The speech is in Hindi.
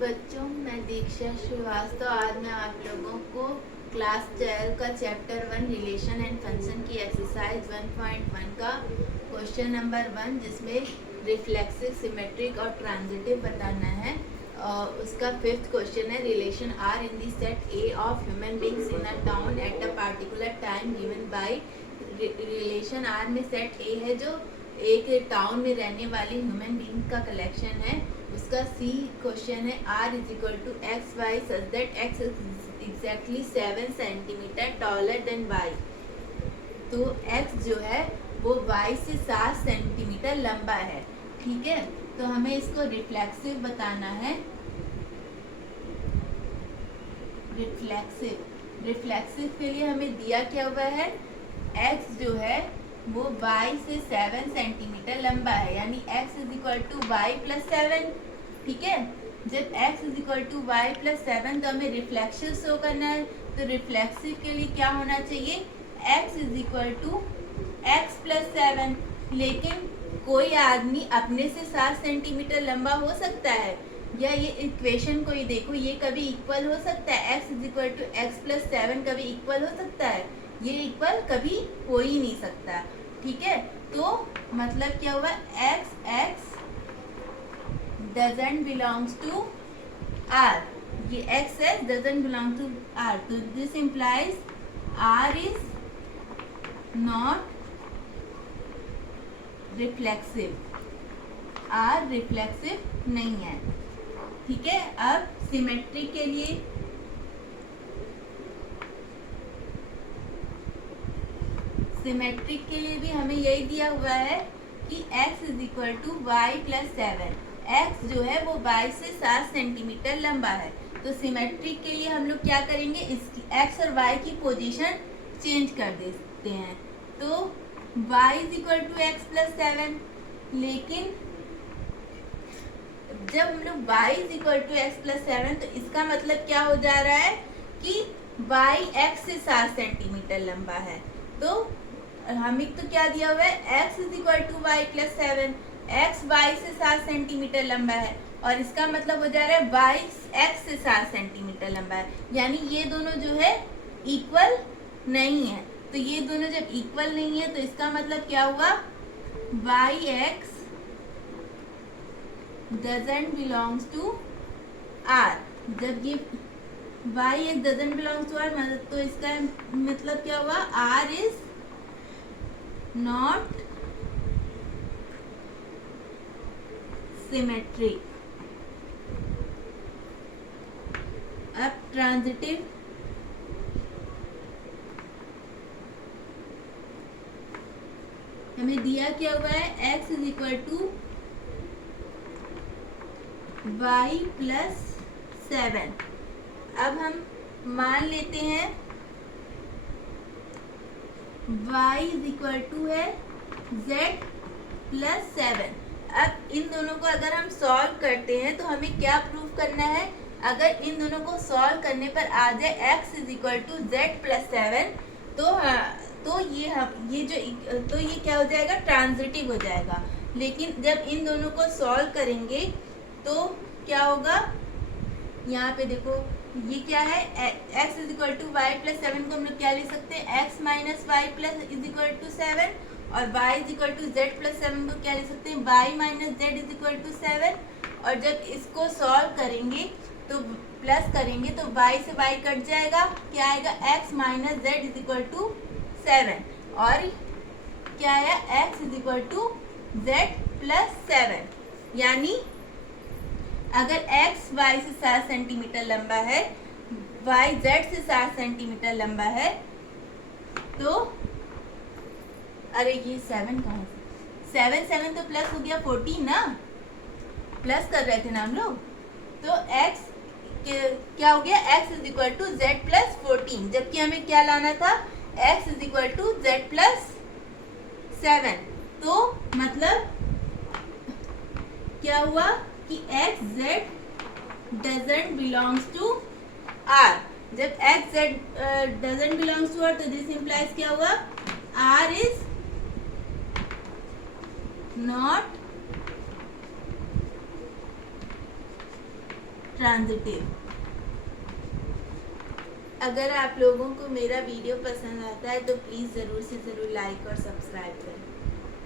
बच्चों, मैं दीक्षा श्रीवास्तव। आज मैं आप लोगों को क्लास 12 का चैप्टर 1 रिलेशन एंड फंक्शन की एक्सरसाइज 1.1 का क्वेश्चन नंबर 1 जिसमें रिफ्लेक्सिव, सिमेट्रिक और ट्रांजिटिव बताना है। उसका 5th क्वेश्चन है, relation R in the set A of human beings in a town at a particular time given by. Relation R में सेट ए है जो एक टाउन में रहने वाली ह्यूमन बींग का कलेक्शन है। उसका सी क्वेश्चन है, R is equal to x y such that x is exactly 7 centimetres taller than y. तो एक्स जो है वो वाई से 7 सेंटीमीटर लंबा है। ठीक है, तो हमें इसको रिफ्लेक्सिव बताना है। रिफ्लेक्सिव के लिए हमें दिया क्या हुआ है, एक्स जो है वो y से 7 सेंटीमीटर लंबा है, यानी x is equal to y plus 7। ठीक है, जब x is equal to y plus 7 तो हमें रिफ्लेक्सिव शो करना है। तो रिफ्लेक्सिव के लिए क्या होना चाहिए, x is equal to x plus 7। लेकिन कोई आदमी अपने से 7 सेंटीमीटर लंबा हो सकता है, या ये इक्वेशन को ही देखो, ये कभी इक्वल हो सकता है, x is equal to x plus 7 कभी इक्वल हो सकता है, ये इक्वल कभी हो ही नहीं सकता। ठीक है, तो मतलब क्या हुआ, x doesn't belongs to r, ये x है doesn't belong to r, तो this implies r is not reflexive, r reflexive नहीं है। ठीक है, अब सिमेट्रिक के लिए के लिए भी हमें यही दिया हुआ है कि x is equal to y plus 7। X जो है वो y से 7 सेंटीमीटर लंबा है। तो सिमेट्रिक के लिए हम लोग क्या करेंगे, इसकी x और y की पोजीशन चेंज कर देते हैं। तो y is equal to x plus 7, लेकिन जब हम लोग y is equal to x plus 7 तो इसका मतलब क्या हो जा रहा है कि y x से 7 सेंटीमीटर लंबा है। तो हमें तो क्या दिया हुआ है, x is equal to y plus 7, x y से 7 सेंटीमीटर लंबा है, और इसका मतलब हो जा रहा है वाई एक्स से 7 सेंटीमीटर लंबा है, यानी ये दोनों जो है इक्वल नहीं है। तो ये दोनों जब इक्वल नहीं है तो इसका मतलब क्या हुआ, y x doesn't belongs to r। जब ये y x doesn't belongs to r, तो इसका मतलब क्या हुआ, r is not symmetric। अब ट्रांजिटिव, हमें दिया क्या हुआ है, x is equal to y plus 7। अब हम मान लेते हैं y इज इक्वल टू है z प्लस 7। अब इन दोनों को अगर हम सॉल्व करते हैं तो हमें क्या प्रूव करना है, अगर इन दोनों को सॉल्व करने पर आ जाए x is equal to z plus 7 तो ये क्या हो जाएगा, ट्रांजिटिव हो जाएगा। लेकिन जब इन दोनों को सॉल्व करेंगे तो क्या होगा, यहाँ पे देखो ये क्या है, x is equal to y plus 7 को हम लोग क्या ले सकते हैं, x minus y plus is equal to 7, और y is equal to z plus 7 को क्या ले सकते हैं, y minus z is equal to 7। और जब इसको सॉल्व करेंगे तो प्लस करेंगे तो y से y कट जाएगा, क्या आएगा, x minus z is equal to 7, और क्या आया, x is equal to z plus 7। यानी अगर x y से 7 सेंटीमीटर लंबा है, y z से 7 सेंटीमीटर लंबा है, तो अरे ये 7 कहाँ से, 7 तो प्लस हो गया 14 ना, प्लस कर रहे थे ना हम लोग। तो x क्या हो गया, x is equal to z plus 14, जबकि हमें क्या लाना था, x is equal to z plus 7। तो मतलब क्या हुआ कि x z doesn't belongs to r। जब x z doesn't belongs to r तो दिस implies क्या हुआ, r is not ट्रांजिटिव। अगर आप लोगों को मेरा वीडियो पसंद आता है तो प्लीज़ ज़रूर से ज़रूर लाइक और सब्सक्राइब करें।